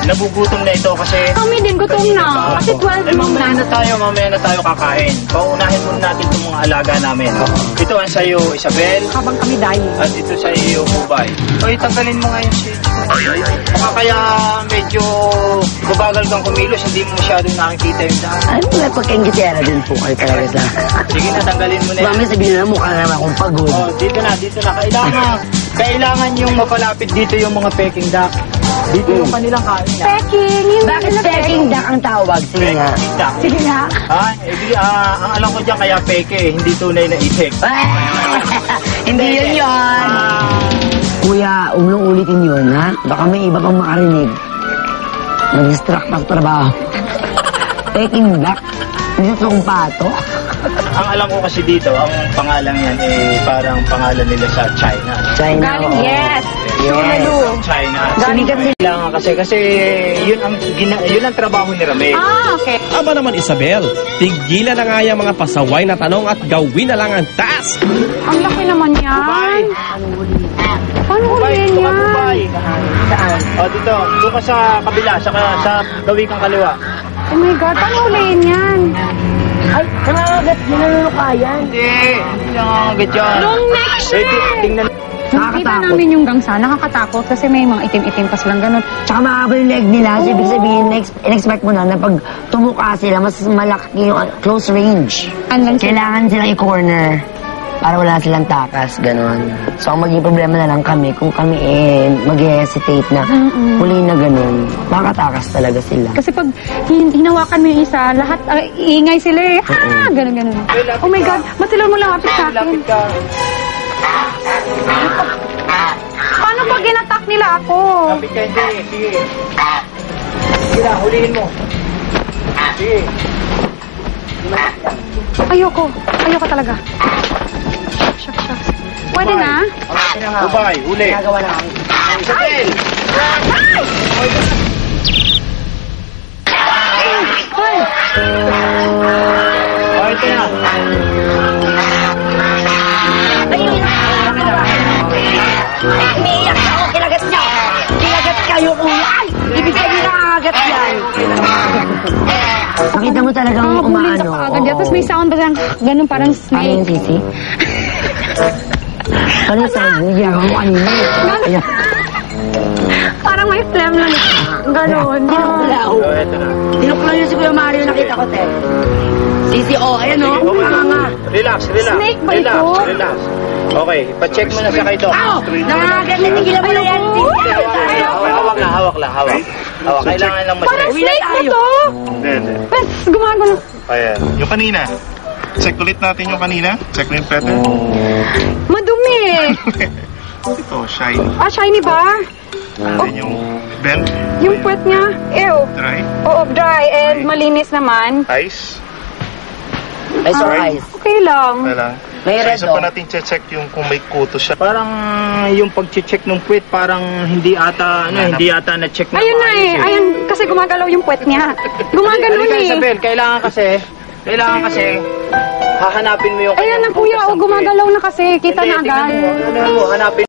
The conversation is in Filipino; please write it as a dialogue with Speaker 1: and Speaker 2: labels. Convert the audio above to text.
Speaker 1: nagugutom na ito kasi...
Speaker 2: Kami din, gutom na. Kasi 12
Speaker 1: mamaya na tayo kakain. Paunahin muna natin itong mga alaga namin. Ito ang sa'yo, Isabel.
Speaker 2: habang kami dying.
Speaker 1: At ito sa iyo, Bubay. Oy, tanggalin mo ngayon si... Baka kaya medyo babagal kang kumilos, hindi mo masyadong nakikita yung daan.
Speaker 3: Ano na pagkaingitera din po kayo talaga sa...
Speaker 1: Sige na, tanggalin mo na yan.
Speaker 3: Mami, sabihin na mukha naman akong pagod.
Speaker 1: Oh, dito na. Kailangan yung mapalapit dito yung mga peking duck. Dito yung kanilang kain na.
Speaker 2: Peking!
Speaker 3: Bakit peking duck ang tawag? Sige nga.
Speaker 1: Peking duck.
Speaker 2: Sige nga.
Speaker 1: Ang alam ko dyan kaya peke, hindi tunay na itik.
Speaker 3: Hindi yun. Kuya, umulong ulitin yun, ha? Baka may iba pang makarinig. Nag-distract ako trabaho. Peking duck? Hindi sa kong pato?
Speaker 1: Ang alam ko kasi dito, ang pangalan yan parang pangalan nila sa China.
Speaker 3: China,
Speaker 2: Galing,
Speaker 3: oo.
Speaker 2: yes.
Speaker 3: Yes.
Speaker 1: China.
Speaker 3: Sumikat sila.
Speaker 1: Kailangan kasi yun ang trabaho ni Ramel.
Speaker 2: Okay.
Speaker 4: Aba naman Isabel, tigilan na nga yung mga pasaway na tanong at gawin na lang ang task.
Speaker 2: Ang laki naman yan. Paano huliin yan?
Speaker 1: Bubay.
Speaker 3: Saan?
Speaker 1: O, dito. Doon ka sa kabila, sa gawin kang kaliwa.
Speaker 2: Oh my God, paano huliin yan?
Speaker 3: Ay, nangangagat, nanulukayan.
Speaker 1: Hindi nangangagat yan.
Speaker 2: Long neck siya!
Speaker 1: Tingnan.
Speaker 2: Nakikita namin yung gangsa, nakakatakot kasi may mga itim-itim pa silang ganun.
Speaker 3: Tsaka mahaba yung leg nila. So, ibig sabihin, in-expect mo na pag tumuka sila, mas malaki yung close range. Kailangan silang i-corner para wala silang takas, gano'n. So, ang magiging problema na lang kami, kung kami mag-hesitate na huli na gano'n, makatakas talaga sila.
Speaker 2: Kasi pag hinawakan mo yung isa, lahat iingay sila eh. Ganun. Oh my God, ba't sila mo lapit sa akin?
Speaker 1: Lapit ka.
Speaker 2: Paano pag ginatak nila ako?
Speaker 1: Lapit ka, hindi. Sige. Sige na, hulihin mo. Sige.
Speaker 2: Ayoko talaga. Shucks. Pwede na?
Speaker 1: Bubay, huli.
Speaker 3: Nagawa na kami.
Speaker 1: Isabel! Oh, ito na.
Speaker 3: Umiiyak ako, kinagat niya. Kinagat kayo, ay! Ibig sabihin nakakagat yan. Nakita mo talagang
Speaker 2: Bulin ka
Speaker 3: umaano.
Speaker 2: pa agad yan. Tapos may sound ba siyang ganun parang
Speaker 3: Ano
Speaker 2: snake?
Speaker 3: yung sisi? Ano yung sound? Hindi ako kanina. Ayan.
Speaker 2: Parang may phlegm lang. Ganun.
Speaker 3: Tinukulaw.
Speaker 1: Oh, ito na.
Speaker 3: Tinukulaw yun si Kuya Mario, nakita ko, te. Sisi, ayan o. Nga.
Speaker 1: Relax.
Speaker 2: Snake ba ito?
Speaker 1: Relax. Okay, pa-check mo na sa kayo.
Speaker 3: Nangangagat na tigilan mo na yan.
Speaker 1: Hawak lang. Kailangan lang mas
Speaker 2: Parang snake ba to?
Speaker 5: Hindi.
Speaker 2: Bes, gumagano.
Speaker 1: Ayan.
Speaker 5: Yung kanina. Check ulit natin yung kanina. Check mo yung pattern.
Speaker 2: Madumi.
Speaker 5: Ito, shiny.
Speaker 2: Shiny ba?
Speaker 5: And then yung bend.
Speaker 2: Yung puwet niya? Ew.
Speaker 5: Dry.
Speaker 2: Oo, dry and malinis naman.
Speaker 5: Ice.
Speaker 3: Ice or ice?
Speaker 2: Okay lang.
Speaker 5: Okay lang.
Speaker 3: May red,
Speaker 5: Isa pa natin check yung kung may kuto siya.
Speaker 1: Parang yung pag-check ng puwet, parang hindi ata na-check na
Speaker 2: Ayun na
Speaker 1: maayos
Speaker 2: eh. Ayun, kasi gumagalaw yung puwet niya. Gumagano
Speaker 1: Halika,
Speaker 2: eh.
Speaker 1: Isabel, kailangan kasi hahanapin mo yung
Speaker 2: Ayan na kuya, gumagalaw na kasi. Kita na agad.
Speaker 1: Hanapin